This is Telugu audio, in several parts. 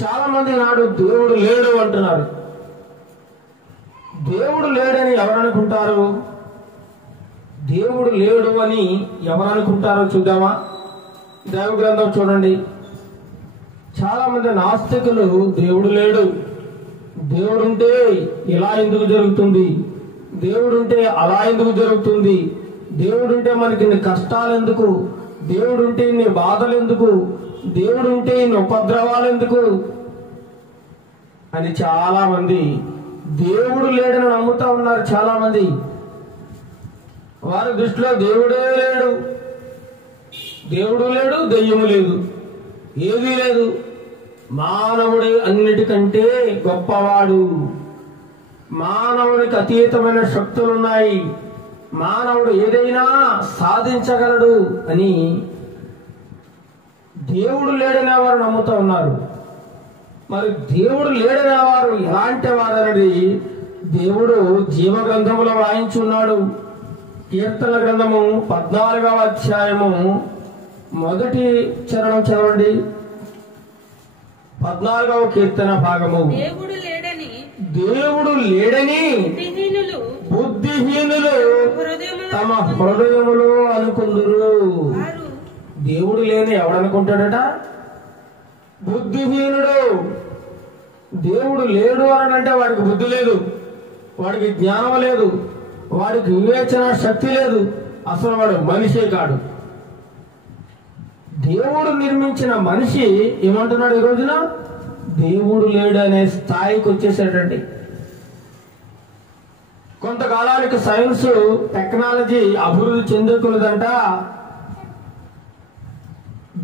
చాలా మంది నాడు దేవుడు లేడు అంటున్నారు. దేవుడు లేడని ఎవరనుకుంటారు? దేవుడు లేడు అని ఎవరనుకుంటారో చూద్దామా? దైవ గ్రంథం చూడండి. చాలా మంది నాస్తికులు దేవుడు లేడు, దేవుడుంటే ఇలా ఎందుకు జరుగుతుంది, దేవుడుంటే అలా ఎందుకు జరుగుతుంది, దేవుడుంటే మనకి ఇన్ని కష్టాలు ఎందుకు, దేవుడుంటే ఇన్ని బాధలు ఎందుకు, దేవుడుంటే ఇన్ని ఉపద్రవాలు ఎందుకు అని చాలా మంది దేవుడు లేడని నమ్ముతా ఉన్నారు. చాలా మంది వారి దృష్టిలో దేవుడే లేడు, దేవుడు లేడు, దెయ్యము లేదు, ఏదీ లేదు. మానవుడే అన్నిటికంటే గొప్పవాడు, మానవుడికి అతీతమైన శక్తులున్నాయి, మానవుడు ఏదైనా సాధించగలడు అని దేవుడు లేడనే వారు నమ్ముతూ ఉన్నారు. మరి దేవుడు లేడనే వారు ఎలాంటి వారు అనేది దేవుడు జీవ గ్రంథములో వాయించున్నాడు. కీర్తన గ్రంథము 14వ అధ్యాయము మొదటి చరణం చదవండి. 14వ కీర్తన భాగము. దేవుడు లేడని బుద్ధిహీనులు తమ హృదయములో అనుకుందురు. దేవుడు లేని ఎవడనుకుంటాడట? బుద్ధిహీనుడు. దేవుడు లేడు అని అంటే వాడికి బుద్ధి లేదు, వాడికి జ్ఞానం లేదు, వాడికి వివేచన శక్తి లేదు, అసలు వాడు మనిషే కాడు. దేవుడు నిర్మించిన మనిషి ఏమంటున్నాడు ఈ రోజున? దేవుడు లేడు అనే స్థాయికి వచ్చేసాడండి. కొంతకాలానికి సైన్స్ టెక్నాలజీ అభివృద్ధి చెందుకున్నదంట,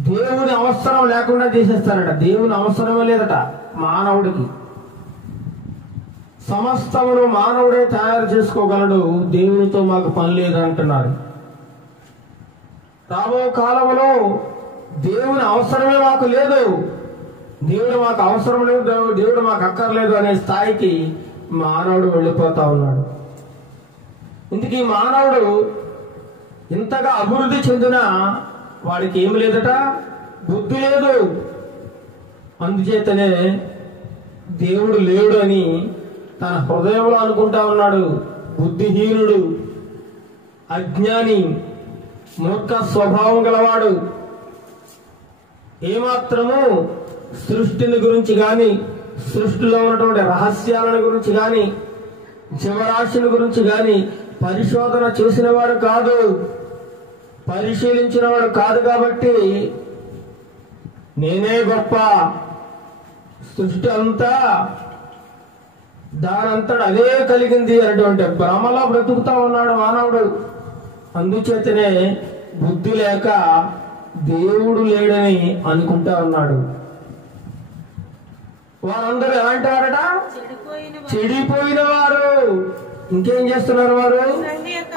దేవుని అవసరం లేకుండా చేసేస్తారట. దేవుని అవసరమే లేదట మానవుడికి. సమస్తమును మానవుడే తయారు చేసుకోగలడు, దేవునితో మాకు పని లేదు అంటున్నారు. రాబో కాలంలో దేవుని అవసరమే మాకు లేదు, దేవుడు మాకు అవసరం లేదు, దేవుడు మాకు అక్కర్లేదు అనే స్థాయికి మానవుడు వెళ్ళిపోతా ఉన్నాడు. ఇందుకీ మానవుడు ఇంతగా అభివృద్ధి చెందినా వాడికి ఏమి లేదట? బుద్ధి లేదు. అందుచేతనే దేవుడు లేడు అని తన హృదయంలో అనుకుంటా ఉన్నాడు. బుద్ధిహీనుడు, అజ్ఞాని, మూర్ఖ స్వభావం గలవాడు. ఏమాత్రము సృష్టిని గురించి గాని, సృష్టిలో ఉన్నటువంటి రహస్యాలను గురించి గాని, జీవరాశిని గురించి గాని పరిశోధన చేసినవాడు కాదు, పరిశీలించినవాడు కాదు. కాబట్టి నేనే గొప్ప, సృష్టి అంతా దానంతట అదే కలిగింది అనేటువంటి భ్రమలో బ్రతుకుతా ఉన్నాడు మానవుడు. అందుచేతనే బుద్ధి లేక దేవుడు లేడని అనుకుంటా ఉన్నాడు. వారందరూ ఎలాంటి వారట? చెడిపోయిన వారు. ఇంకేం చేస్తున్నారు వారు?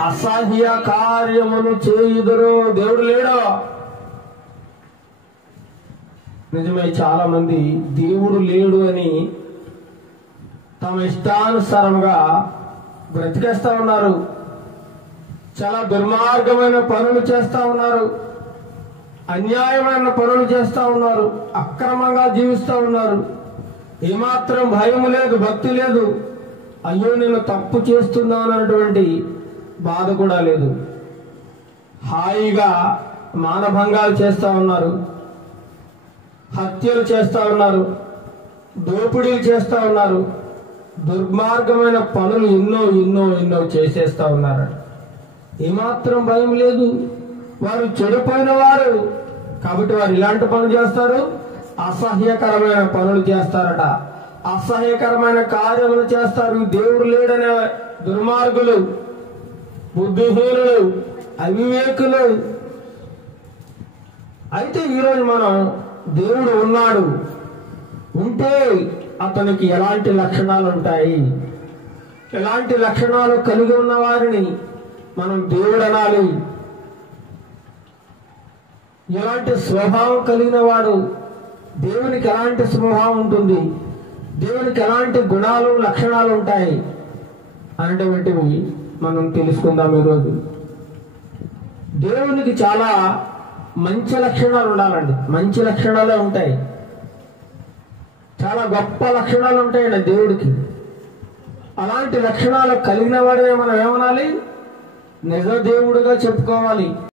అసహ్య కార్యములు చేయుదురు. దేవుడు లేడు. నిజమే, చాలా మంది దేవుడు లేడు అని తమ ఇష్టానుసారంగా బ్రతికేస్తా ఉన్నారు. చాలా దుర్మార్గమైన పనులు చేస్తా ఉన్నారు, అన్యాయమైన పనులు చేస్తా ఉన్నారు, అక్రమంగా జీవిస్తూ ఉన్నారు. ఏమాత్రం భయం లేదు, భక్తి లేదు. అయ్యో నేను తప్పు చేస్తున్నాను అన్నటువంటి బాధ కూడా లేదు. హాయిగా మానభంగాలు చేస్తా ఉన్నారు, హత్యలు చేస్తా ఉన్నారు, దోపిడీలు చేస్తా ఉన్నారు, దుర్మార్గమైన పనులు ఎన్నో ఎన్నో ఎన్నో చేసేస్తా ఉన్నారు. ఏమాత్రం భయం లేదు. వారు చెడిపోయిన వారు కాబట్టి వారు ఇలాంటి పనులు చేస్తారు, అసహ్యకరమైన పనులు చేస్తారట, అసహ్యకరమైన కార్యములు చేస్తారు. దేవుడు లేడనే దుర్మార్గులు, బుద్ధిహీనులు, అవివేకులు. అయితే ఈరోజు మనం దేవుడు ఉన్నాడు, ఉంటే అతనికి ఎలాంటి లక్షణాలు ఉంటాయి, ఎలాంటి లక్షణాలు కలిగి ఉన్న వారిని మనం దేవుడు అనాలి, ఎలాంటి స్వభావం కలిగిన వాడు, దేవునికి ఎలాంటి స్వభావం ఉంటుంది, దేవునికి ఎలాంటి గుణాలు లక్షణాలు ఉంటాయి అనేటువంటివి మనం తెలుసుకుందాం ఈరోజు. దేవునికి చాలా మంచి లక్షణాలు ఉండాలండి, మంచి లక్షణాలే ఉంటాయి. చాలా గొప్ప లక్షణాలు ఉంటాయండి దేవుడికి. అలాంటి లక్షణాలు కలిగిన వాడినే మనం ఏమనాలి? నిజ దేవుడిగా చెప్పుకోవాలి.